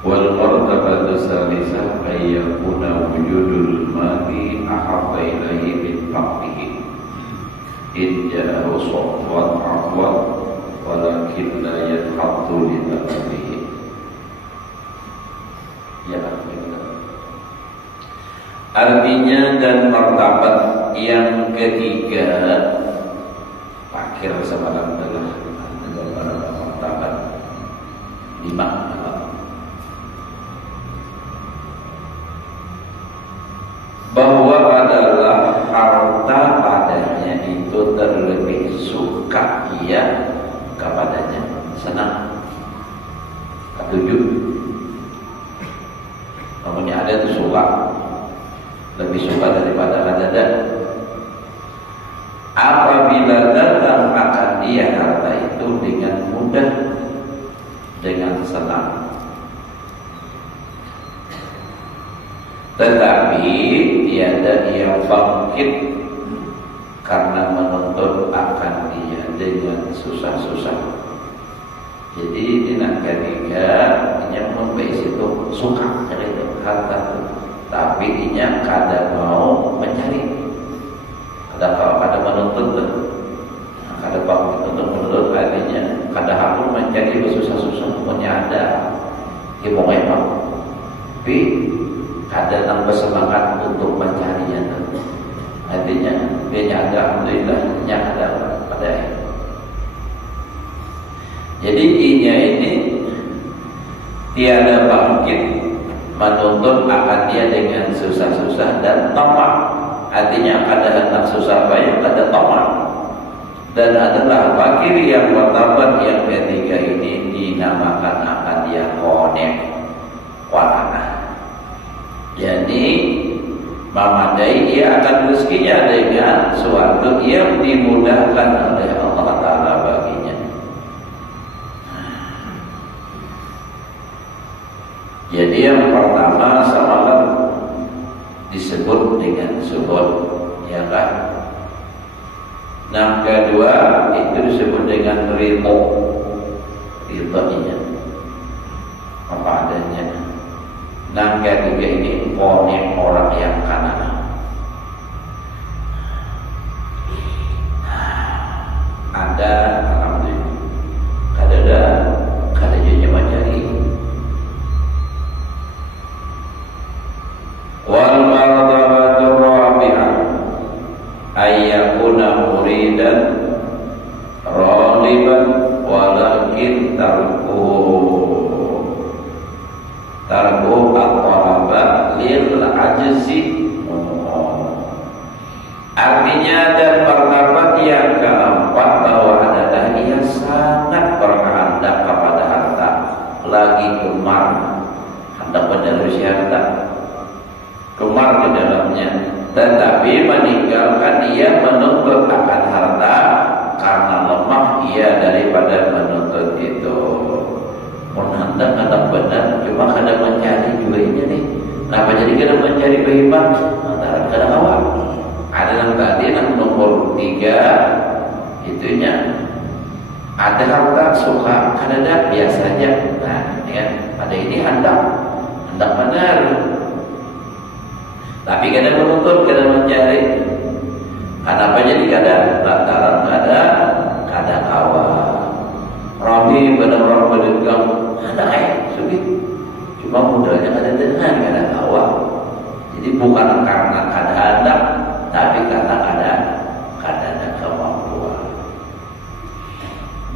Wal martabatu salisah ayyakuna wujudul mati ahabba ilaihi min faqdihi in ja'ahu sawfat aqwat walakin la yathattu li talabihi. Ya, artinya dan martabat yang ketiga akhir semalam adalah martabat 5 bahwa adalah harta padanya itu terlebih suka ia kepadanya, senang, ketujuh. Namunnya ada itu suka, lebih suka daripada ada. Apabila datang akan dia harta itu dengan mudah, dengan senang. Tetapi tiada yang bangkit karena menuntut akan dia dengan susah-susah. Jadi dengan ketiga yang membaik itu suka dari harta, tapi dia kada mau mencari, kada menuntut, kada bangkit untuk menuntut, artinya kada aku mencari bersusah-susah punya ada, emang, tapi ada tambah semangat untuk mencarinya. Artinya dia ada, alhamdulillah ada pada. Jadi inya ini tiada bangkit menuntut akan dia dengan susah-susah dan tamak. Artinya ada hendak susah bayar, ada tamak. Dan adalah fakir yang martabat yang ketiga ini dinamakan akan dia konek warana. Jadi memadai dia akan rezekinya dengan suatu yang dimudahkan oleh Allah Ta'ala baginya. Jadi yang pertama semalam disebut dengan suhud, ya kan? Yang kedua itu disebut dengan ridho, ridhonya apa adanya. Yang ketiga ini konek orang yang kanan. Ada alhamdulillah, kada jadi mencari. Wal martabatu rabi'ah ayyakuna muridan raliban walakin tarkuhu aqraba lil ajzi. Artinya dan martabat yang keempat bahwa adalah ia sangat berkehendak kepada harta, lagi gemar hendak mencari harta, gemar di dalamnya, tetapi meninggalkan ia menuntut akan harta karena lemah ia daripada menuntut itu. Hendak benar, cuma kadang mencari jualnya nih. Kenapa jadi kadang mencari berhebat? Antara kadang awal. Ada yang tadi yang nomor 3 itunya ada harta suka, kadang biasa aja. Nah, ya, pada ini hendak benar. Tapi kadang menuntut, kadang mencari. Kenapa jadi kadang? Lantaran kada awal. Rabi benar-benar berdegang, ada sulit. Cuma modalnya ada dengan kada awal. Jadi bukan karena kada ada, tapi karena ada kemampuan.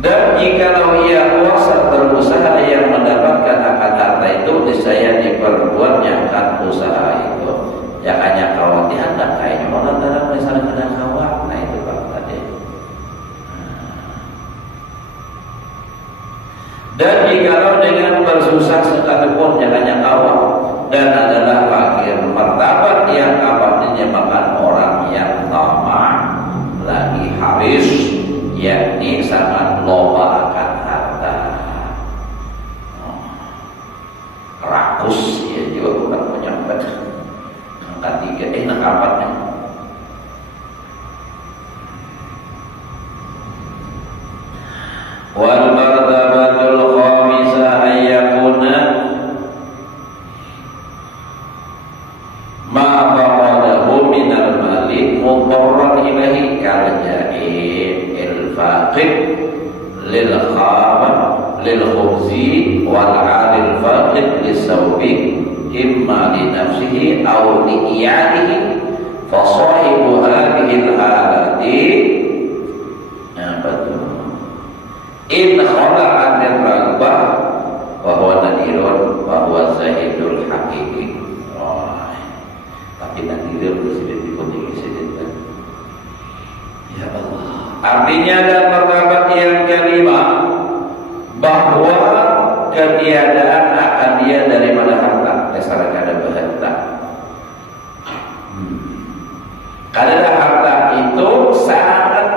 Dan jikalau ia kuasa berusaha yang mendapatkan akan harta itu, niscaya diperbuatnya akan usaha itu. Ya hanya kawan dihantar kayaknya orang dalam misalnya kada kawan, nah itu Pak tadi. Dan jikalau dengan bersusah sekalipun jangannya kawan dan adalah fakir martabat yang apatnya makan orang yang tamak lagi haris, yakni sangat loba akan harta, rakus ya juga kurang menyambat. Angkat 3 enak apatnya. Wal martabatul khamisah ayyakuna ma faqadahu minal mali mudarran ilahi kal ja'in il faqid lil khabar lil khubzi wal 'alil faqid lisawbi imma li nafsihi aw li iyalihi fa sahibu hadhihi al-halati in khala an ragbah wa huwa nadirun wa huwa zahidul haqiqi. Tapi nadirun presiden dikunjungi presiden. Ya Allah. Artinya dan martabat yang kelima bahwa ketiadaan akan dia daripada harta, dasar kada berharta. Karena harta itu sangat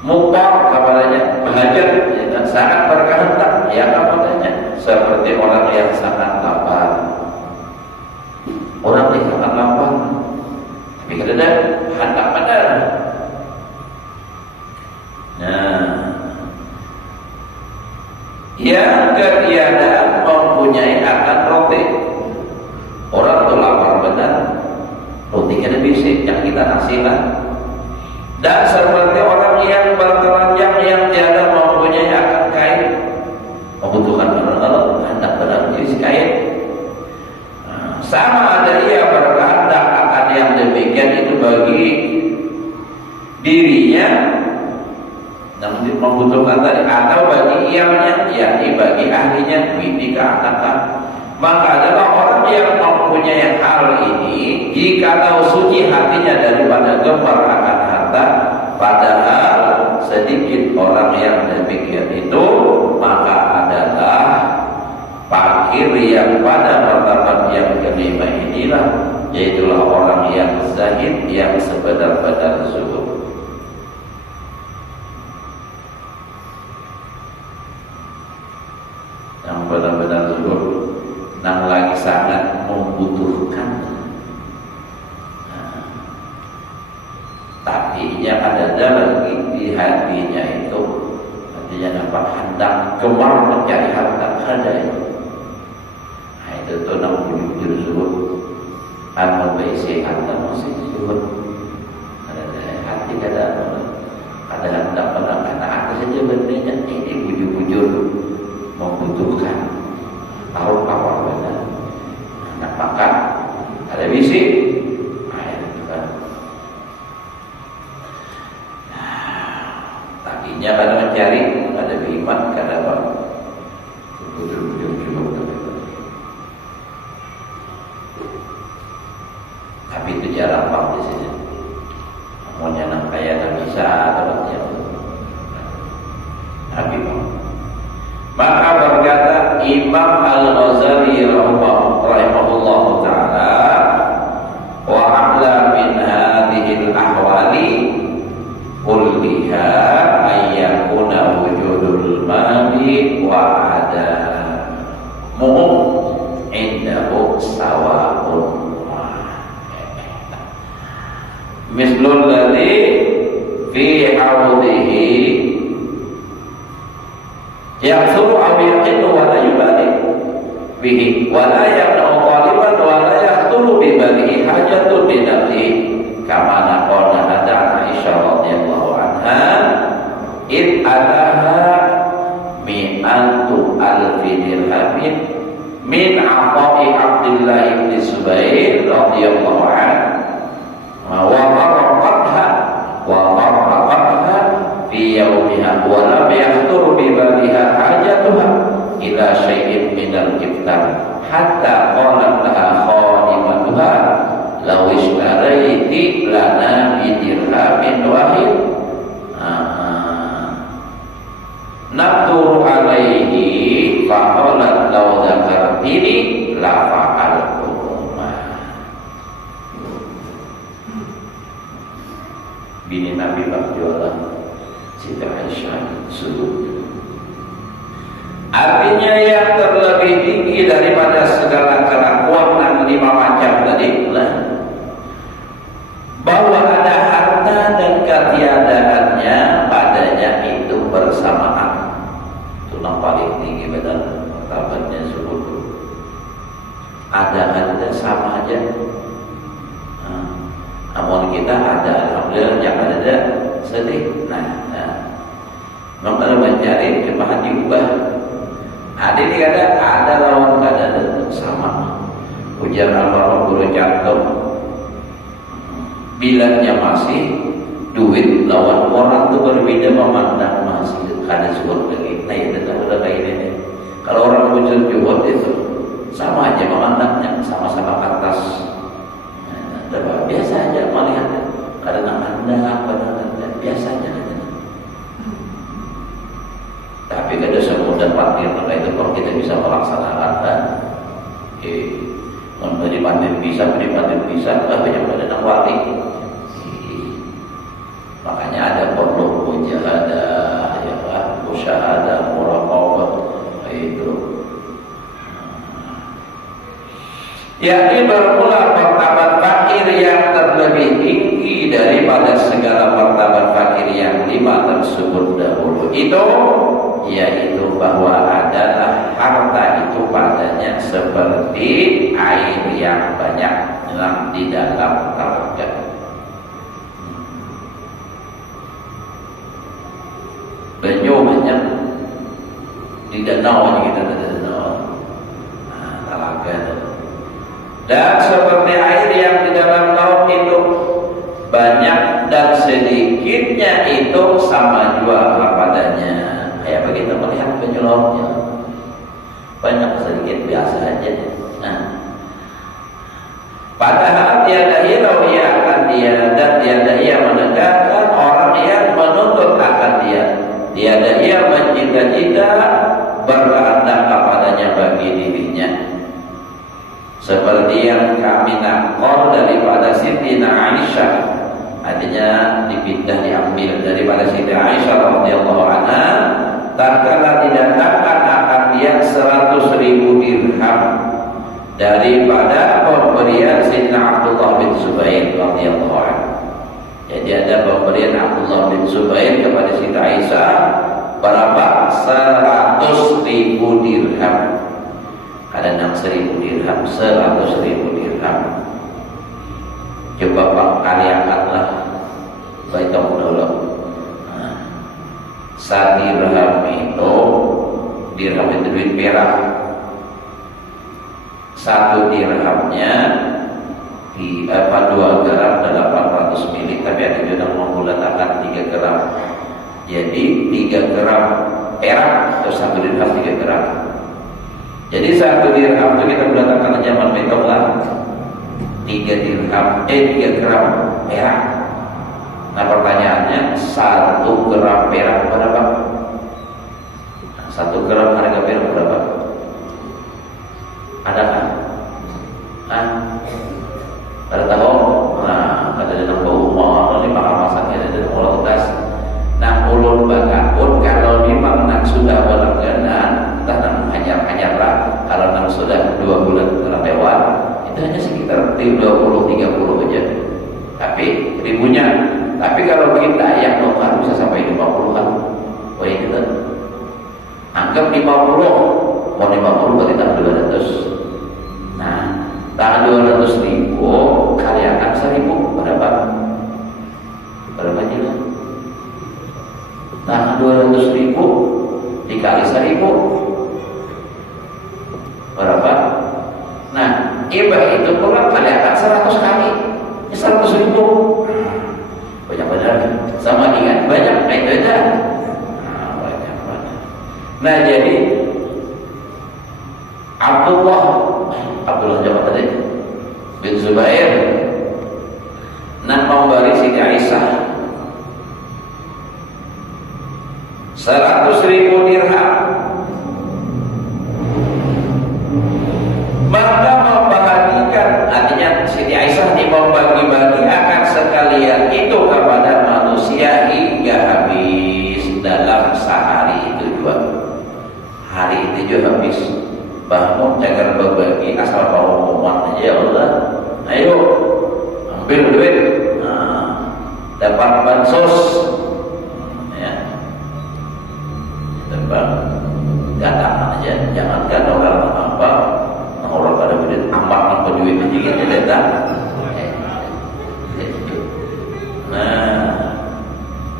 mutar kabarnya, mengajar dan sangat berkehendak ya kabarnya, seperti orang yang sangat lapar. Orang yang sangat lapar, tapi kadang hendak benar. Nah, yang ketiadaan mempunyai akan roti. Orang itu lapar benar, roti kada bisa, yang kita hasilkan. Dan seperti orang yang bertelanjang yang tiada mempunyai akan kain, membutuhkan orang hendak benar jenis kain. Sama ada ia berkehendak akan yang demikian itu bagi dirinya, namun membutuhkan tadi atau bagi iamnya, yakni bagi ahlinya, bini ke anak. Maka adalah orang yang mempunyai hal ini, jikalau suci hatinya daripada gemar akan harta, padahal sedikit orang yang demikian itu, maka adalah fakir yang pada martabat yang kelima inilah, yaitulah orang yang zahid, yang sebenar-benar zuhud. Yang benar-benar zuhud, yang lagi sangat membutuhkan. Tapi yang ada lagi di hatinya itu, hatinya dapat hendak gemar mencari harta ada itu. Nah, itu tuh nak bujur zuhud, anu beisi harta masih zuhud. Ada hati ada hendak menang anak saja benarnya ini bujur-bujur membutuhkan. Tahu apa benar? Nak makan ada bisi. Takinya kada mencari, kada beriman, kada apa. Bujur-bujur juga. Tapi itu jarang pak di sini. Maunya nak kaya tak bisa atau tidak. Tapi maka berkata Imam Al-Ghazali rahimahullah ta'ala, wa a'la min hadhihi al-ahwali kulliha ayyakuna wujudul mali wa adamu indahu sawa'un. Mislul ladhi fi hawdihi yaksuru aw yaqinu wa la yubali bihi wa la yaqna'u taliban wa la yaqtulu bi balihi hajatun bi nafsihi kama naqala hada Aisyah radhiyallahu anha id alaha mi'atu alfi dirhamin min aqa'i Abdullah ibn Zubair radhiyallahu anhu wa qarraqatha fi yawmiha wa lam yahtur bi baliha hajatuha ila syai'in minal iftar hatta qalat laha khadimatuha law ishtaraiti lana bi dirhamin wahid naqtur alaihi fa qalat law dzakartini la fa'altu. Bini Nabi berjualan Siti Aisyah zuhud. Artinya yang terlebih tinggi daripada segala kelakuan dan 5 macam tadi bahwa ada harta dan ketiadaannya padanya itu kebersamaan. Itu yang paling tinggi badan martabatnya zuhud. Ada sama aja. Namun kita ada, alhamdulillah, jangan ada sedih. Kalau mencari cuma diubah. Ada ini ada lawan keadaan sama. Ujar almarhum guru cantum, bilangnya masih duit lawan orang itu berbeda memandang masih ada zuhud lagi. Nah itu udah kayak ini. Kalau orang wujud zuhud itu sama aja memandangnya, sama-sama kertas. Biasa aja melihatnya. Kadang anda biasa aja. Tapi kada semudah parkir maka itu kalau kita bisa melaksanakan memberi pandir bisa, banyak pada wali. Makanya ada perlu mujahadah, musyahadah, muraqabah itu. Yakni bermula martabat fakir yang terlebih tinggi daripada segala martabat fakir yang 5 tersebut dahulu itu, yaitu bahwa adalah harta itu padanya seperti air yang banyak di dalam telaga. Banyu banyak di danau kita ada danau, telaga itu. Dan seperti air yang di dalam laut itu banyak dan sedikitnya itu sama juga padanya. Kayak begitu melihat penyelotnya banyak sedikit biasa aja. Padahal tiada hirau ia akan dia dan tiada ia menegakkan orang yang menuntut akan dia. Tiada ia mencita-cita berkehendak kepadanya bagi dirinya. Seperti yang kami naqol daripada Siti Aisyah, artinya dipindah diambil daripada Siti Aisyah radhiyallahu anha, tatkala didatangkan akan dia 100.000 dirham daripada pemberian Sayyidina Abdullah bin Zubair radhiyallahu anhu. Jadi ada pemberian Abdullah bin Zubair kepada Siti Aisyah berapa? 100.000 dirham. Ada 6.000 dirham, 100.000 dirham. Coba pengkaliakanlah baitong dulu. Dirham itu duit perak. 1 dirhamnya di 2 gram 800 mili, tapi ada juga yang menggunakan 3 gram. Jadi 3 gram perak atau 1 dirham 3 gram. Jadi 1 dirham itu kita menggunakan zaman betong lah 3 gram perak. Nah pertanyaannya 1 gram perak berapa? 1 gram harga perak berapa? Adakah? Pada tahu? Nah, kata dia nak umur, ini bakal masaknya ada orang utas. Nah, ulun bakapun kalau memang nak sudah berlangganan, entah nak hanyar lah. Kalau nak sudah 2 bulan telah lewat, itu hanya sekitar 20-30 aja. Tapi ribunya. Tapi kalau kita yang lokal bisa sampai 50-an. Oh ya kita anggap 50, mau 50 berarti tak 200. Nah, tak 200.000 kali akan 1.000 berapa? Berapa juga? Nah 200.000 dikali 1.000 berapa? Nah, ibah itu pula kali akan 100 kali 100.000. Banyak benar sama dengan banyak itu aja. Banyak. Nah jadi Abdullah Jawa tadi bin Zubair nak memberi Siti Aisyah 100.000 dirham, maka membagikan, artinya Siti Aisyah membagi-bagi akan sekalian itu kepada manusia hingga habis dalam sehari itu juga. Hari itu juga habis. Bangun jangan berbagi asal pengumuman aja, ya Allah. Ayo ambil duit, dapat bansos, ya. Bang, datang aja, jangankan orang apa, orang pada duit amat yang berduit aja gitu datang. Nah,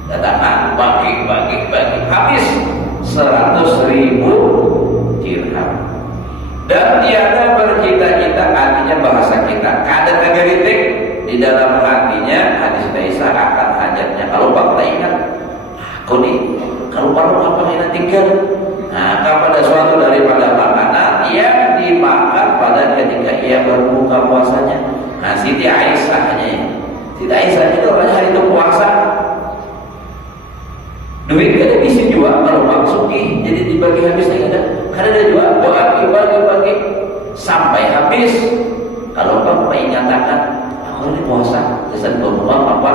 datang bagi habis 100.000 dirham. Dan tiada bercita-cita, artinya bahasa kita kada tegeritik di dalam hatinya hadis Aisyah akan hajatnya. Kalau bang tak ingat, aku nih kalau perlu apa yang tinggal. Nah, kepada suatu daripada makanan yang dimakan pada ketika ia berbuka puasanya. Nah, Siti Aisyahnya, Siti Aisyah itu orang hari itu puasa. Duit kan bisa jual kalau masuki, jadi dibagi habis lagi ada. Karena dia jual bagi sampai habis. Kalau kamu menyatakan aku ini puasa, kesan berbuang apa?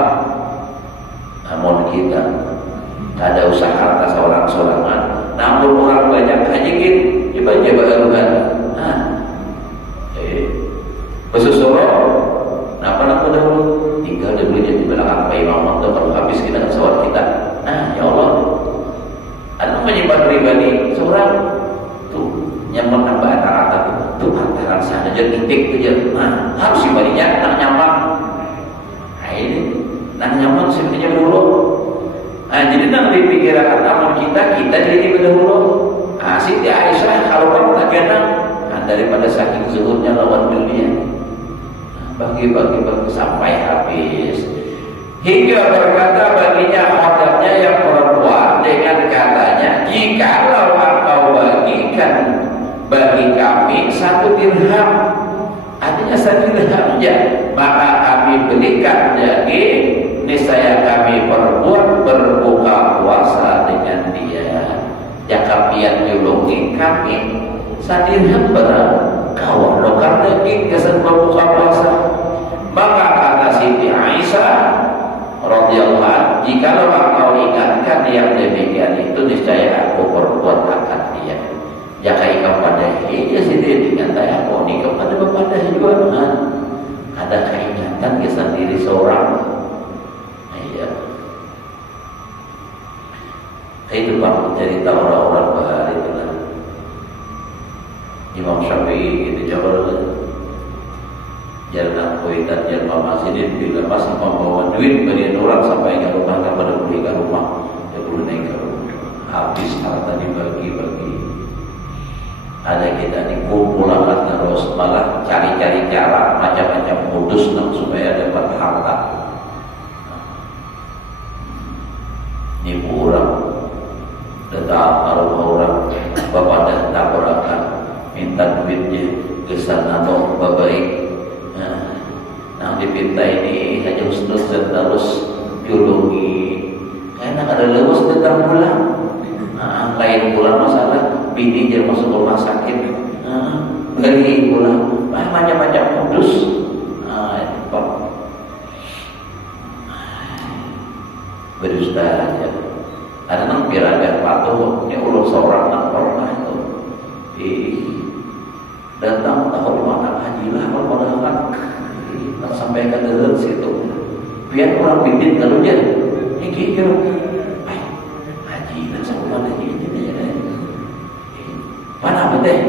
Namun kita tak ada usaha harta seorang-sorangan. Namun orang banyak hajigin, coba barukan. Pesusuro, kenapa nak dahulu? Tinggal dia beli di belakang Pak Imam itu kalau habis kita kan sawat kita. Ya Allah, anu menyimpan pribadi seorang tuh nyaman nambah rata-rata tuh antara sana aja titik aja. Nah, harus simbalinya nak nyaman. Nah ini nak nyaman sebenarnya dulu. Nah, jadi nak dipikirkan amal kita jadi dahulu. Nah, Siti Aisyah kalau kamu tak genang, daripada saking zuhudnya lawan dunia, bagi sampai habis. Hingga berkata baginya khodamnya yang perempuan dengan katanya, jikalau engkau bagikan bagi kami 1 dirham, artinya 1 dirham ya, maka kami berikan jadi niscaya kami berbuka puasa dengan dia. Ya kami yang nyulungi kami 1 dirham berkawan lokal daging kesan berbuka puasa. Maka kata Siti Aisyah radhiyallahu anha, jikalau engkau ingatkan yang demikian itu niscaya aku berbuat akan dia. Jika ikam pada dia sendiri dengan saya aku nikah pada bapak juga ada keingatan kesan diri seorang. Iya. Itu bang cerita orang-orang bahari itu lah. Imam Syafi'i itu jawab jalan kuitan jalan masjid bila masih membawa duit bagi orang sampai ke rumah kepada beli ke rumah dia perlu naik ke rumah habis harta dibagi ada kita dikumpulkan terus malah cari-cari cara macam-macam modus supaya dapat harta. Nipu orang tetap kalau orang bapak dan tabrakan minta duitnya kesan atau baik. Nah dipinta ini hanya Ustaz terus diulungi karena ada lewas tentang pulang. Lain pulang masalah bini dia masuk rumah sakit, lagi pulang macam-macam modus. Berdusta aja. Ada nang piraga patuh ini ulur seorang nang pernah itu datang tahu mana haji lah kalau pada sampai ke dalam situ biar orang bikin kalau dia ini kira haji lah sama mana ini mana betul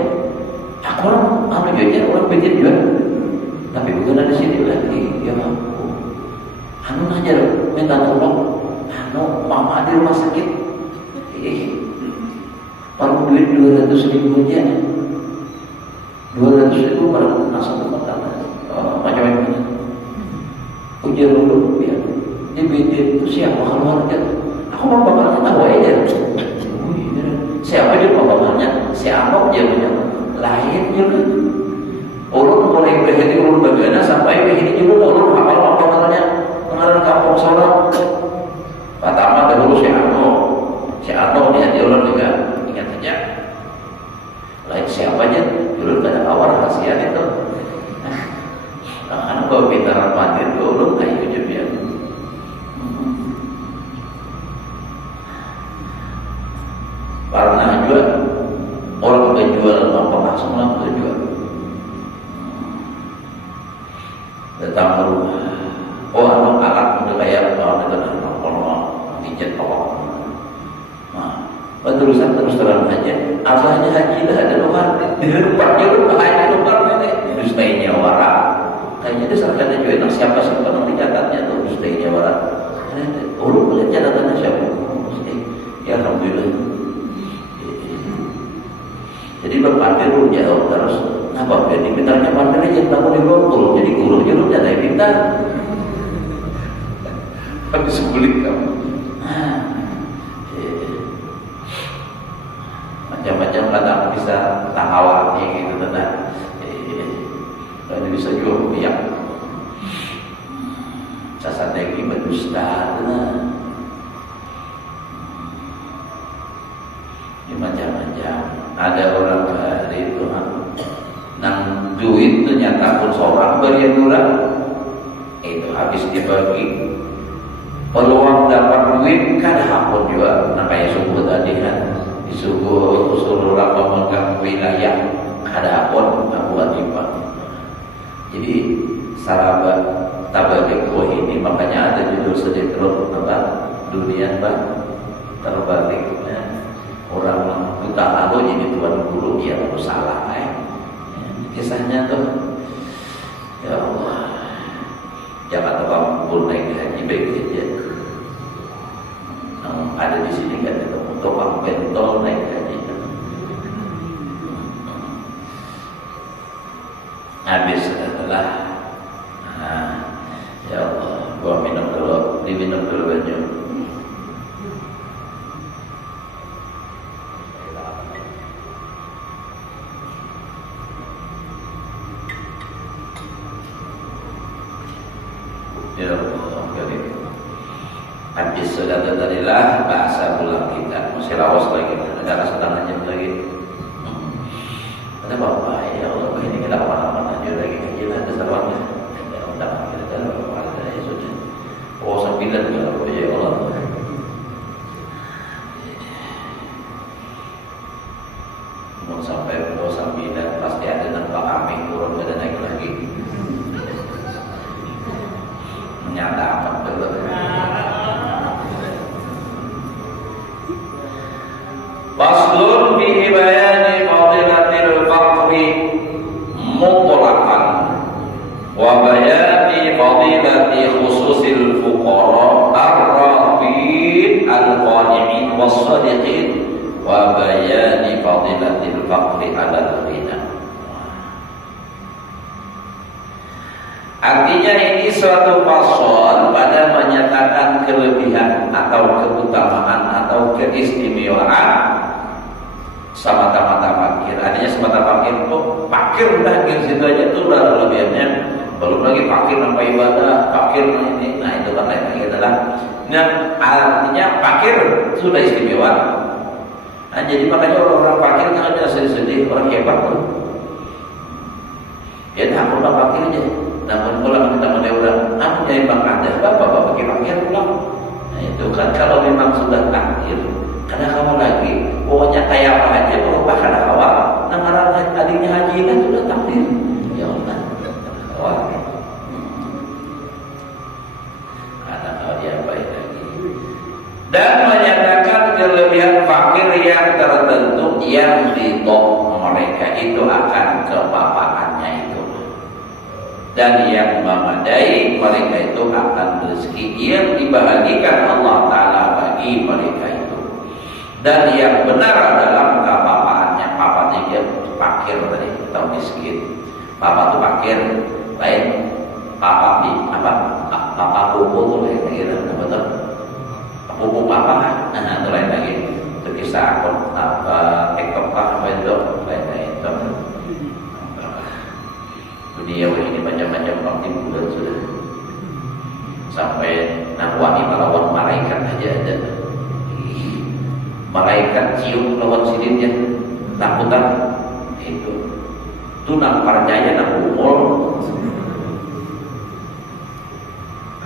aku orang anu jajan orang bikin juga tapi bukan ada sini lagi ya mampu anu aja minta tolong anu mama di rumah sakit perlu duit 200.000 aja 200.000 pada nasab pertama macam-macam ujian dulu ya dibikin itu siapa keluarga aku mau bapaknya tahu aja siapa dia bapaknya siapa dia punya lain juga ulun mulai berhenti ulun bagaimana sampai begini juga ulun hafal bapaknya pengarang kampung Solo pertama dahulu si Ano di hati ulun juga ingat saja lain siapa aja ulun ada awal rahasia itu. Anak bawa pintaran pandir dulu, ayo juga. Pernah juga orang udah jual apa langsung udah jual. Datang ke rumah, anak udah kayak orang itu anak dijet awak. Nah, Terusan terus terang aja, abahnya haji dah ada nomor, di rumah haji nomor ini, dustainya warak. Kayaknya dia serahkan aja enak siapa yang dicatatnya tuh dustainya warak. Urut melihat catatannya siapa? Ya alhamdulillah. Jadi berparkir dulu jauh terus. Apa? Jadi pintarnya parkir aja bangun di rombol. Jadi guru jurusnya dari pintar. Habis sebulik kamu. Macam-macam kadang bisa tahawatnya gitu tenang. Dan bisa juga biak. Sasategi berdusta tenang. Macam-macam. Ada orang hari itu nang duit ternyata pun seorang berian orang itu habis dibagi peluang dapat duit kan hapun juga. Nah kayak subuh tadi kan disuruh orang memegang wilayah ada pun Abu Hanifah. Jadi sahabat tabalik ini makanya ada judul sedekah apa dunia terbaliknya. Orang buta lalu jadi tuan guru dia lalu salah kisahnya tuh ya Allah jangan tukang pun naik haji baik aja ada di sini kan ketemu tukang bentol naik haji habis adalah ya Allah gua minum dulu diminum dulu aja. Ya Allah, habis sudah tadilah bahasa pulang kita masih lawas lagi, ada setengah jam lagi. Ada bapak ya Allah ini kita kapan-kapan aja lagi kajian ada sarwanya. Ya undang kita ada ya sudah. Oh 9 kalau ya Allah. Mau sampai 29 pasti ada nampak kambing turun ada naik lagi. Nyata amat dulu. Faslun fi bayani fadilatil faqri mutlaqan wa bayani fadilati khususil fuqara ar-raqin al-qani'in was-sadiqin wa bayani fadilatil faqri 'alal ghina. Artinya ini suatu fasal pada menyatakan kelebihan atau keutamaan atau keistimewaan semata-mata fakir. Artinya semata fakir itu fakir udah di situ aja tuh udah kelebihannya. Belum lagi fakir tanpa ibadah, fakir ini. Nah itu kan lain lagi adalah. Nah artinya fakir sudah istimewa. Nah jadi makanya orang-orang fakir jangan ada sedih-sedih orang hebat pun. Ya tak perlu fakir aja. Namun pulang kita mendewa, aku jadi bang ada bapak pakai pakaian pulang. Nah itu kan kalau memang sudah takdir, karena kamu lagi, pokoknya kayak apa aja berubah karena awal. Nah karena adiknya haji kan sudah takdir, ya Allah, awal. Karena kalau dia baik lagi. Dan menyatakan kelebihan fakir yang tertentu yang ditok mereka itu akan kebapaannya itu. Dan yang memadai mereka itu akan rezeki yang dibagikan Allah Ta'ala bagi mereka itu. Dan yang benar adalah kebapaannya. Papa dia fakir tadi atau miskin. Papa itu fakir, lain papa di apa? Papa pupu itu lain lagi, betul? Pupu papa, nah itu lain lagi. Itu kisah apa? Ekopah apa itu lain itu. Dunia ini macam-macam waktu bulan sudah sampai nakwani melawan malaikat aja ada. Malaikat cium lawan sidinnya takutan itu. Itu nak percaya nak umur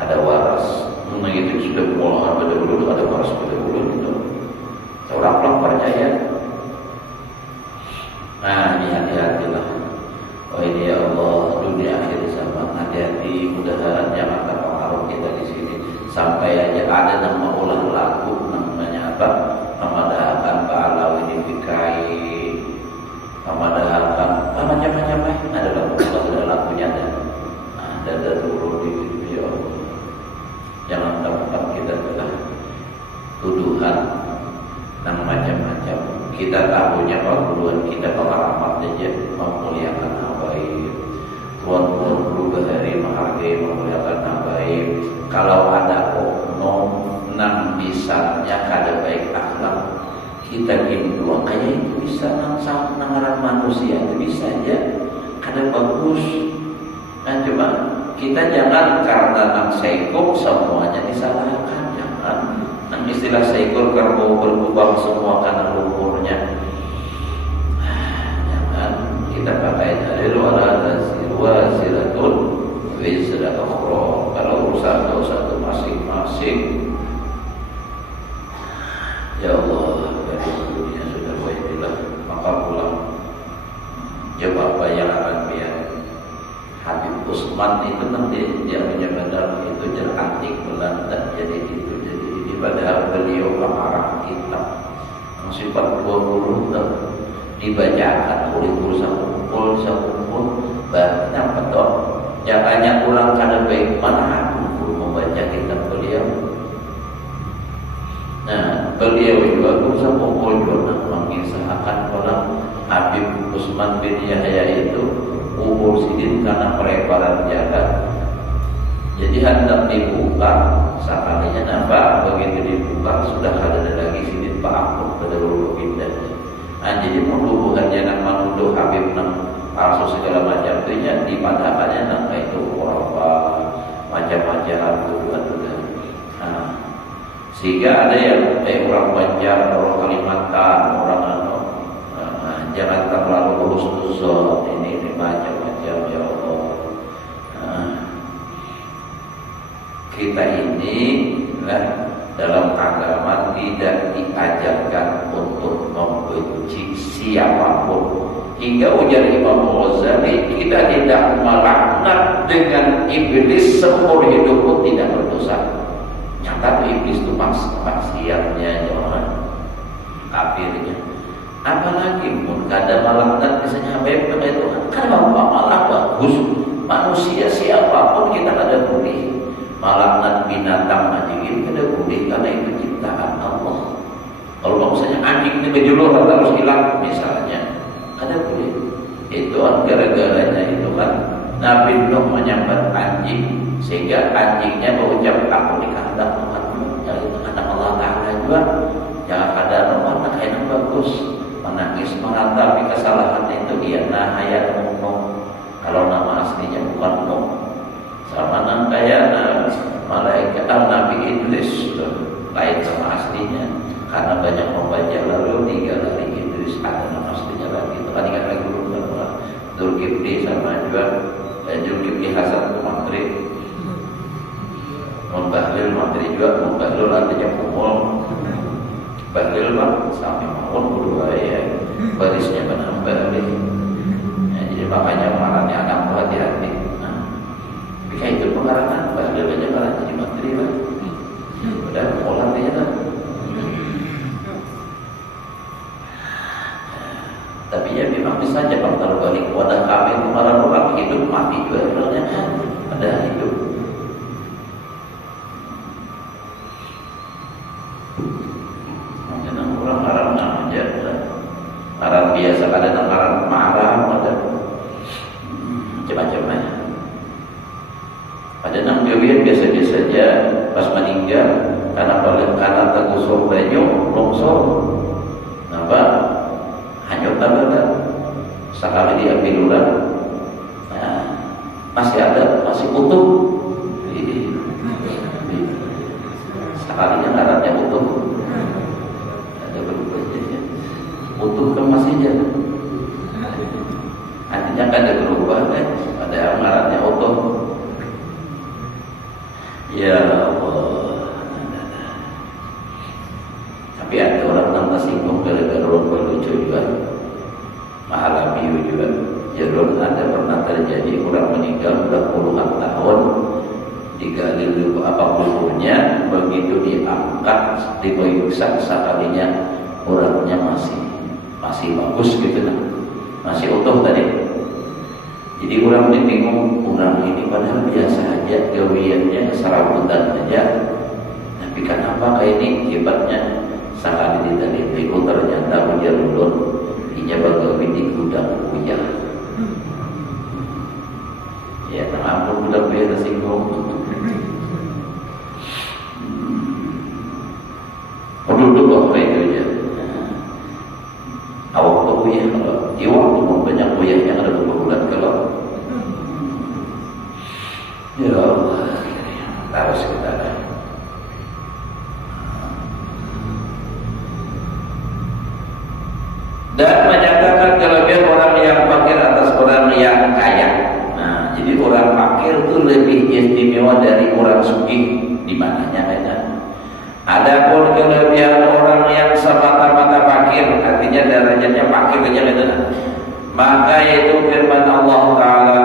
ada waras. Itu sudah mulai pada dulu ada waras pada dulu itu. Orang percaya. Nah, ini hati-hatilah. Oh ini ya Allah, dunia akhir sama, hati-hati, mudah-mudahan jangan terpengaruh kita di sini. Sampai aja ada nama ulah lagu namanya apa? Memadahkan tuduhan dan macam-macam. Kita tahunya perguruan kita pengalaman aja memuliakan habaib. Tuan-tuan guru bahari menghargai memuliakan habaib. Kalau ada oknum nang bisanya kada baik akhlak, kita dua kayak itu bisa nang ngaran manusia itu bisa aja kada bagus. Nah coba kita jangan karena nang seikor semuanya disalahkan, jangan. Nang istilah seikor kerbau berlubang semua karena lumpurnya, jangan. Kita pakai dalil wala taziru waziratun wizra ukhra. Kalau urusan dosa itu masing-masing, ya Allah, dari dunia sudah baiklah, maka pulang. Coba bayangkan biar Habib Usman itu nanti dia punya badal itu antik Belanda, jadi itu jadi ini padahal beliau pengarang kitab yang sifat 20 dibacakan oleh kumpul berarti apa toh? Jangannya ulang kada baik mana aku membaca kitab beliau. Nah, beliau juga berusaha juga mengisahkan orang Habib Usman bin Yahya itu kubur sidin karena pelebaran jalan. Jadi hendak dibuka, sekalinya nampak begitu dibuka sudah ada lagi sidin Pak Ampun pada dulu pindahnya. Nah, jadi hubungan jangan menuduh Habib nang palsu segala macam itu ya dipadahkannya nang itu apa macam-macam tuduhan. Nah, sehingga ada yang orang Banjar, orang Kalimantan, orang jangan terlalu husnuzon ini macam-macam ya Allah. Kita ini dalam agama tidak diajarkan untuk membenci siapapun. Hingga ujar Imam Ghazali, kita tidak melaknat dengan iblis seumur hidup pun tidak berdosa. Nyata iblis itu maksiatnya jangan kafirnya. Apalagi pun kada melaknat misalnya baik pada itu kan malah bagus. Manusia siapapun kita kada boleh melaknat binatang anjing kada boleh karena itu ciptaan Allah. Kalau misalnya anjing ini berjulur harus hilang misalnya kada boleh. Itu gara-garanya itu kan Nabi Nuh menyambat anjing sehingga anjingnya berucap aku dikehendak Tuhanmu. Jadi anak Allah Taala juga jangan kada anak yang bagus. Menangis meratapi kesalahan itu dia nahaya Nuh. Kalau nama aslinya bukan Nuh, sama nang kaya malaikat Nabi Idris lain sama aslinya karena banyak membaca lalu tiga dari Idris ada nama aslinya lagi itu kan ingat lagi dulu Dzulkifli sama juga Dzulkifli Hasan itu Maghrib Membahlil Maghrib juga Membahlil artinya kumul Bahlil bang, sampai mahun berdua ya barisnya menambah ya, jadi makanya marahnya anak hati-hati. Nah, jika itu pengarangan Bahlil aja malah jadi materi lah udah olah dia lah. Tapi ya memang bisa aja kalau balik wadah kami itu marah orang hidup mati juga sebenarnya ada hidup. Marah biasa ada marah ada macam-macam ya. Ada nang gawian biasa-biasa saja pas meninggal karena tergusur banyu longsor. Napa? Hanyut tabatan. Sekali diambil ulang. Nah, masih ada, masih utuh. Sekalinya ngarannya utuh. Utuh kan masih jadi artinya kan ada berubah kan ada amarannya utuh ya Allah. Tapi ada orang yang tersinggung gara-gara orang lucu juga Mahalabi juga jadul ada pernah terjadi orang meninggal sudah puluhan tahun digali dulu apa kuburnya begitu diangkat diperiksa sekalinya orangnya masih bagus gitu nah, masih utuh tadi. Jadi orang ini bingung, orang ini padahal biasa aja gawiannya serabutan aja, tapi kenapa kayak ini hebatnya Sakali diteliti ternyata hujan ulun inya bakal di gudang uyah. Ya, ampun gudang uyah tersinggung. Penduduk apa itu ya? Awak tuh uyah kalau di waktu banyak uyah yang ada beberapa bulan kalau ya Allah harus kita ada. Dan menyatakan kelebihan orang yang fakir atas orang yang kaya. Nah, jadi orang fakir itu lebih istimewa dari orang sugih. Di mananya beda. Adapun kelebihan orang yang semata-mata fakir, artinya derajatnya fakir aja beda. Maka itu firman Allah Taala,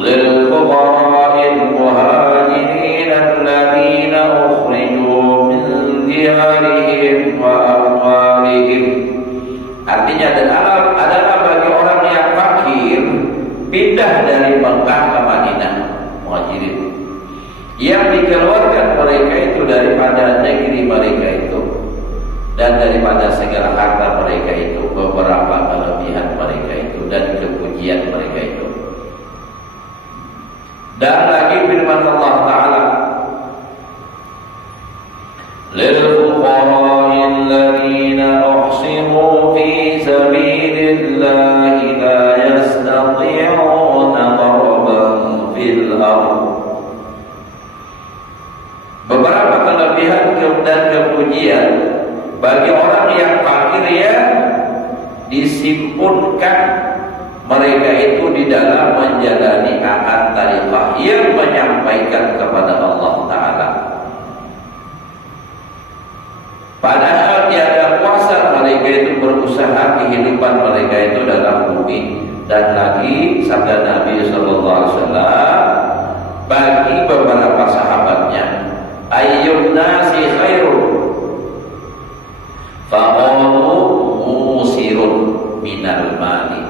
"Lil fuqara'il muhajirin alladziina ukhriju min diyarihim wa amwalihim." Artinya adalah bagi orang yang fakir pindah dari Mekah ke Madinah, muhajirin, yang dikeluarkan mereka itu daripada negeri mereka itu dan daripada segala harta mereka itu, beberapa kelebihan mereka itu dan kepujian mereka itu. Dan lagi firman Allah Ta'ala, lil fuqara'il ladzina uhsiru fi sabilillahi la yastati'una darban fil ardh. Beberapa kelebihan dan kepujian bagi orang yang fakir yang disimpunkan mereka itu di dalam menjalani akan tariqah yang menyampaikan kepada Allah Ta'ala. Padahal tiada kuasa mereka itu berusaha kehidupan mereka itu dalam bumi. Dan lagi sabda Nabi SAW bagi beberapa sahabatnya, ayyun nasi khairun, faqalu musirun minal mali.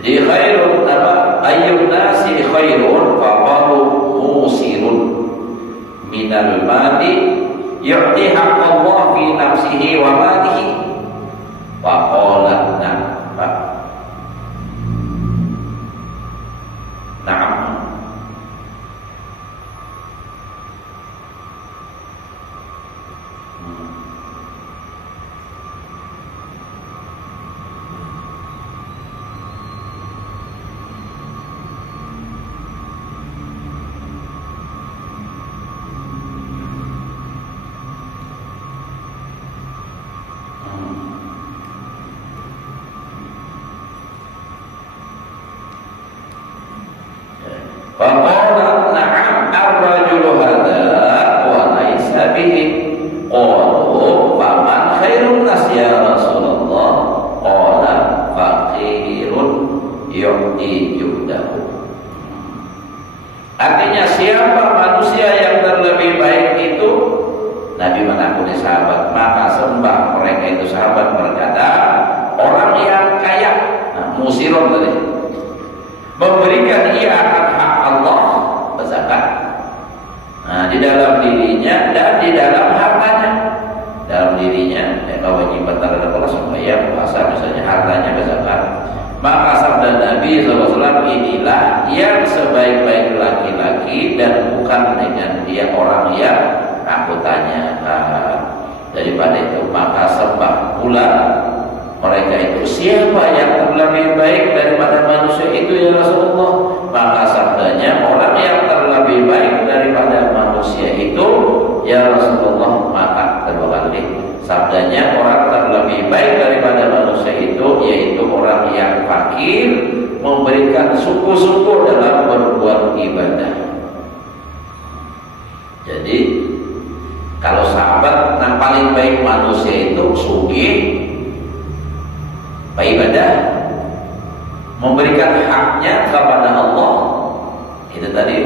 Jadi khairun apa? Ayyun nasi khairun faqalu musirun minal mali yu'ti haqqallah fi nafsihi wa malihi wa qala na'am. Faqala na'am ar-rajulu hadza wa laysa bihi. Qalu faman khairun nas ya Rasulullah? Qala faqirun yu'ti juhdahu. Artinya siapa manusia yang terlebih baik itu? Nabi mengampuni sahabat, maka sembah mereka itu. Sahabat berkata, orang yang kaya, musirun tadi, memberikan ia akan hak Allah, berzakat. Nah, di dalam dirinya dan di dalam hartanya. Dalam dirinya, ya kewajiban terhadap Allah sembahyang, puasa, misalnya hartanya berzakat. Maka sabda Nabi SAW, inilah yang sebaik-baik laki-laki dan bukan dengan dia orang yang aku tanyakan. Daripada itu maka sembah pula mereka itu, siapa yang terlebih baik daripada manusia itu ya Rasulullah? Maka sabdanya, orang yang terlebih baik daripada manusia itu ya Rasulullah. Maka kedua kali sabdanya, orang terlebih baik daripada manusia itu yaitu orang yang fakir, memberikan sungguh-sungguh dalam berbuat ibadah. Jadi kalau sahabat, yang paling baik manusia itu sugih, ibadah, memberikan haknya kepada Allah, itu tadi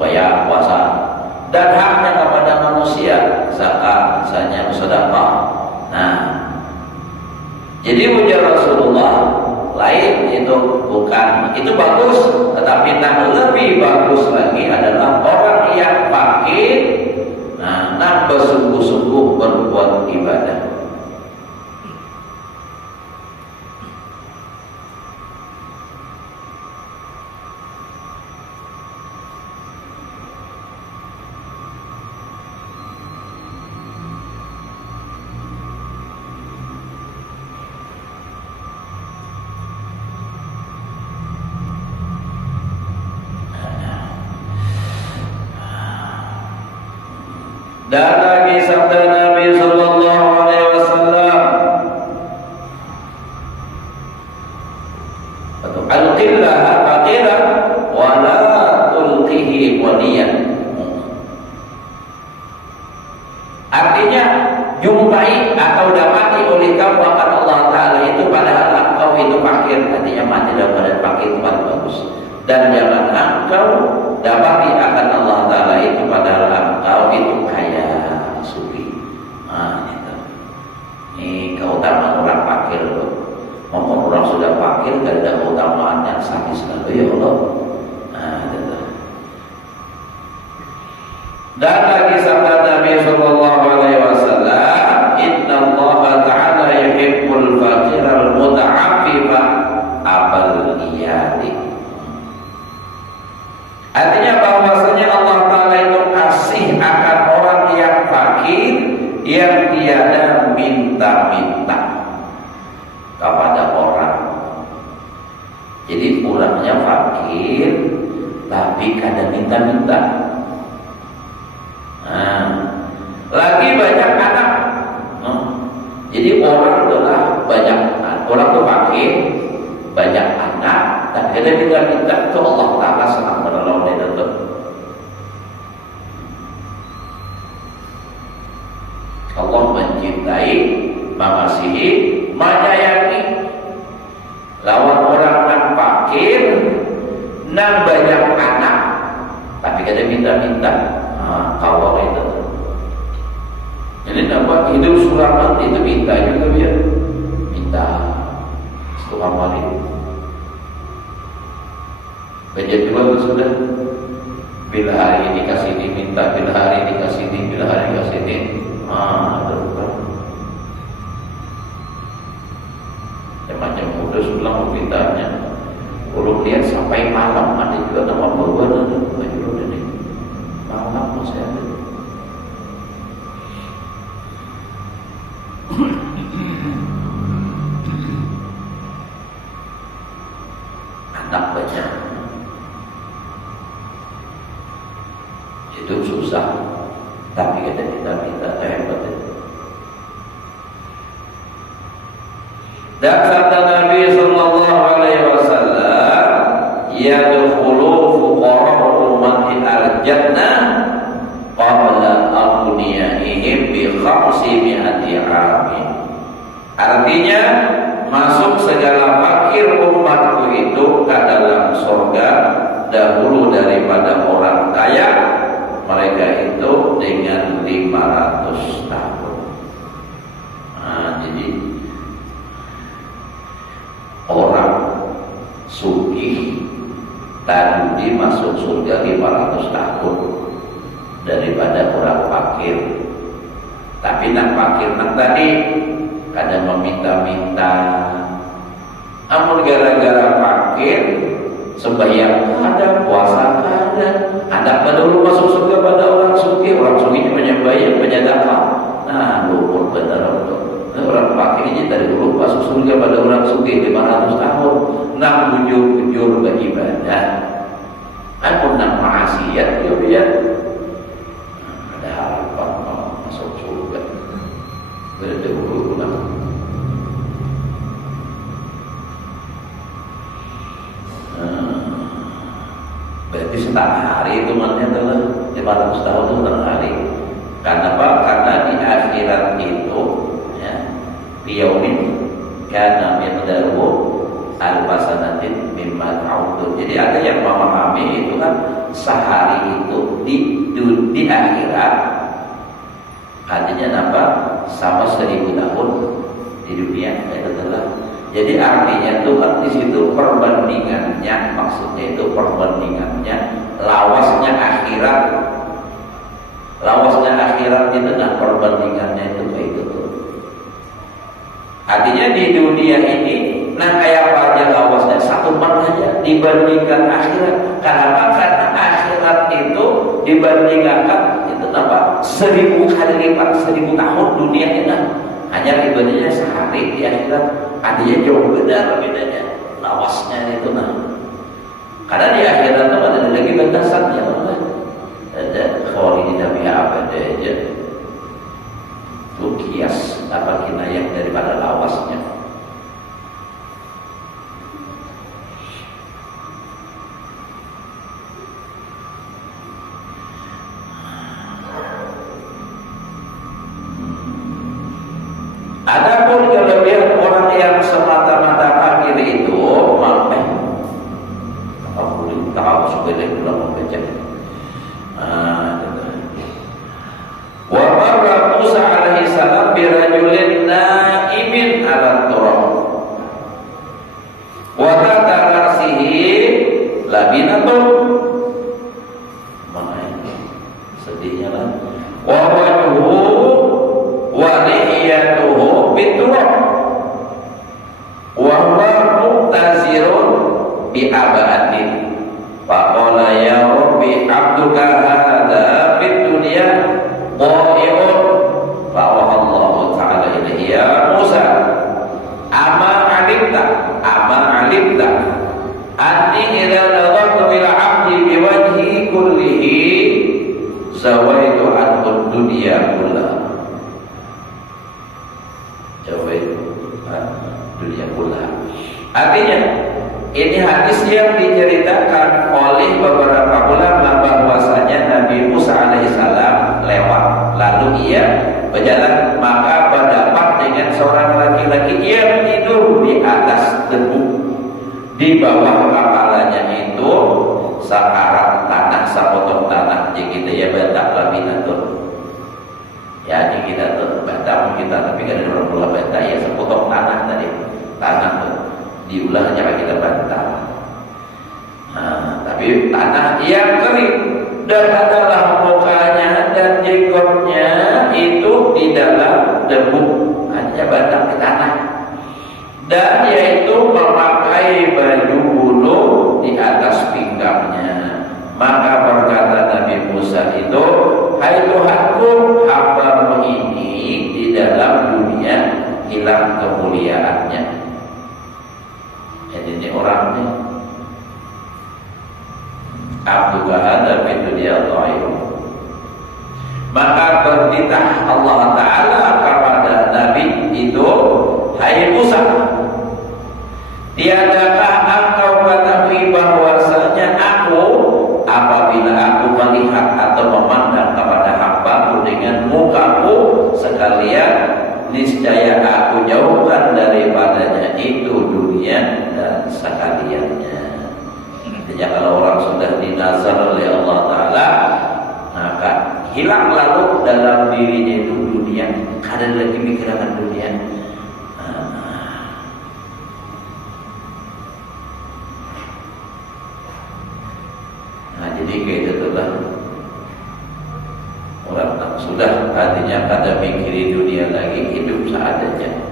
bayar puasa, dan haknya kepada manusia, zakat misalnya, sedekah. Nah, jadi ujar Rasulullah lain itu bukan, itu bagus, tetapi yang lebih bagus lagi adalah orang yang fakir, nah bersungguh-sungguh berbuat ibadah. Dan lagi sabda Nabi sallallahu alaihi wasallam, "Alqillah faqiran wa la tulqihi waliyan." Artinya, jumpai atau dapati oleh kamu akan Allah Ta'ala itu padahal engkau itu fakir. Artinya mati dalam keadaan fakir itu paling bagus. Dan jangan engkau dapati akan Allah Ta'ala itu padahal engkau itu kaya, sufi. Nah, itu. Ini keutamaan orang fakir loh. Ngomong orang sudah fakir gak ada keutamaan yang sakit selalu ya Allah. Nah, itu. Dan lagi sabda Nabi sallallahu alaihi wasallam, "Inna Allah Ta'ala yuhibbul faqiral muta'affifa abal iyadi." Artinya bahwasanya Allah Ta'ala itu kasih akan orang yang fakir, yang tiada minta-minta kepada orang. Jadi orangnya fakir tapi kadang minta-minta. Nah, lagi banyak anak. Jadi orang adalah banyak, orang itu fakir, banyak anak, tapi kadang minta-minta, itu Allah Ta'ala sangat menolong dia itu. Allah mencintai, mengasihi, menyayangi. Lawan orang yang fakir, yang banyak anak, tapi kadang minta-minta. Kawal itu. Jadi nampak hidup suraman itu minta juga dia, minta setengah kali. Baca dua sudah. Bila hari ini kasih ini minta, bila hari ini kasih ini, bila hari ini kasih ini. Ada bukan. Macam mudah sulang mintanya. Kalau lihat sampai malam ada juga nama bawa dan baju ini. Malam masih ada. Anak banyak. Hidup susah, tapi kita minta hebat. Dan kata Nabi sallallahu alaihi wasallam, "Yadkhulu fuqara ummati al-jannah qabla aghniyaihim bi 500 amin." Artinya, masuk segala fakir umatku itu ke dalam surga dahulu daripada orang kaya mereka itu dengan 500 tahun. Nah, jadi orang sugih tadi masuk surga 500 tahun daripada orang fakir. Tapi nak fakir nak tadi kadang meminta-minta. Amun gara-gara fakir sembahyang ada, puasa ada. Anda dulu masuk surga pada orang sugih. Orang sugih menyembahyan, menyedekah. Nah, lupa benar untuk orang fakir ini dari dulu masuk surga pada orang sugih 500 tahun. Nak bujur-bujur beribadah. Amun nak maksiat dia ada harapan masuk surga. Dari dulu lah. Berarti setengah hari itu maknanya adalah 500 tahun itu setengah hari. Karena apa? Karena di akhirat itu ya, yaumin kana miqdaruhu alfasanatin mimma ta'udun. Jadi ada yang memahami itu kan sehari itu di akhirat artinya apa? Sama 1000 tahun di dunia. Itu adalah. Jadi artinya itu kan di situ perbandingannya, maksudnya itu perbandingannya lawasnya akhirat. Lawasnya akhirat itu nah perbandingannya itu kayak gitu. Artinya di dunia ini nah kayak apa aja lawasnya 1 per aja dibandingkan akhirat. Kenapa? Karena akhirat itu dibandingkan itu apa? 1000 kali lipat, 1000 tahun dunia ini nah. Hanya ibadahnya sehari di akhirat. Artinya jauh bedanya lawasnya itu nah. Karena di akhirat itu ada lagi batasannya Allah. Ada khalidina fiha abada aja. Itu kias apa kinayah daripada lawasnya. Adapun kelebihan orang yang semata-mata fakir itu, apa boleh tahu sebagai ulama baca. Wa marra Musa alaihi salam bi rajulin naimin ala turab. Wa tahta ra'sihi labinatun. Makanya sedihnya kan. Wa wajhuhu wa lihiyatuhu biturab wa huwa mu'tazirun bi abadin faqala ya rabbi abduka hadha fid dunya dha'i'un fa Allah ta'ala ilaihi ya Musa ama alimta anni idza nadartu ila 'abdi biwajhi kullihi zawaitu anhu dunya kullaha. Dunia pula. Artinya ini hadis yang diceritakan oleh beberapa ulama bahwasanya Nabi Musa alaihissalam lewat lalu ia berjalan maka berdapat dengan seorang laki-laki yang tidur di atas tebu di bawah kepalanya itu sakarat tanah sapotong tanah jadi kita ya batak labinatur. Ya ini kita tuh batam kita tapi kan ada orang pula bantah ya sepotong tanah tadi tanah tuh diulah cara kita bantah. Nah, tapi tanah yang kering dan adalah mukanya dan jenggotnya itu di dalam debu hanya batang ke tanah dan yaitu memakai baju bulu di atas pinggangnya. Maka berkata Nabi Musa itu, hai Tuhanku, hambamu ini di dalam dunia hilang kemuliaannya. Jadi ini orangnya abduka hadza fid dunya dha'i'un. Maka bertitah Allah Ta'ala kepada Nabi itu, hai Musa, tiadakah engkau ketahui bahwasanya aku apabila aku melihat atau memandang kepada hambaku dengan mukaku sekalian niscaya aku jauhkan daripadanya itu dunia dan sekaliannya. Jadi kalau orang sudah dinazar oleh Allah Ta'ala maka hilang lalu dalam dirinya itu dunia, ada lagi pikiran dunia. Nah jadi kayak itulah orang sudah hatinya kada mikirin dunia lagi, hidup seadanya,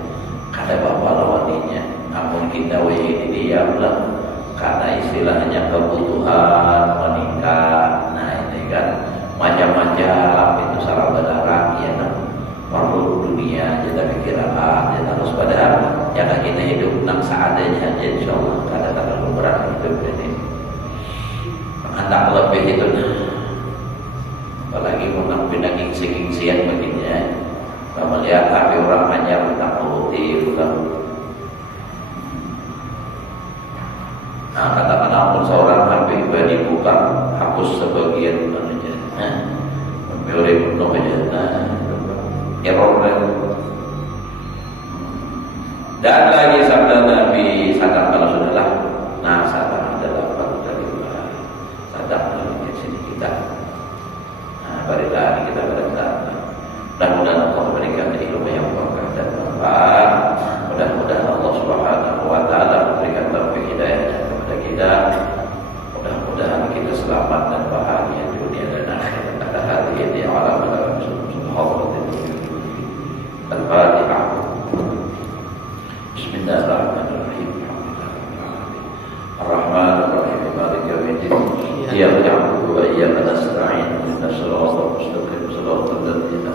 kada bapak lawaninya. Namun kita ini diamlah karena istilahnya kebutuhan meningkat. Nah ini kan macam-macam itu sarang berdarah ya kan perlu dunia kita pikiran kita harus padahal ya kita hidup nang seadanya aja insyaallah kada terlalu berat hidup ini. Anak lebih itu apalagi menang pindah gengsi-gengsian begini kalau melihat tapi orang hanya tentang produktif nah katakan pun seorang HP dibuka hapus sebagian aja memilih penuh aja error Dan lagi sabda Nabi, sadar kalau sudahlah, nah sadar adalah baru dari Tuhan. Sadar dari sini kita. Nah, barilah kita berendah. Mudah-mudahan Allah memberikan ilmu yang berkah dan manfaat. Mudah-mudahan Allah Subhanahu wa taala memberikan taufik hidayah kepada kita. Mudah-mudahan kita selamat dan bahagia dunia dan akhirat. Ada hati di alam dalam subhanahu Al-Fatihah. Bismillahirrahmanirrahim. Ar-Rahmanir-Rahim. Maliki yaumiddin. Iyyaka na'budu wa iyyaka nasta'in. Ihdinas siratal mustaqim. Shiratal ladzina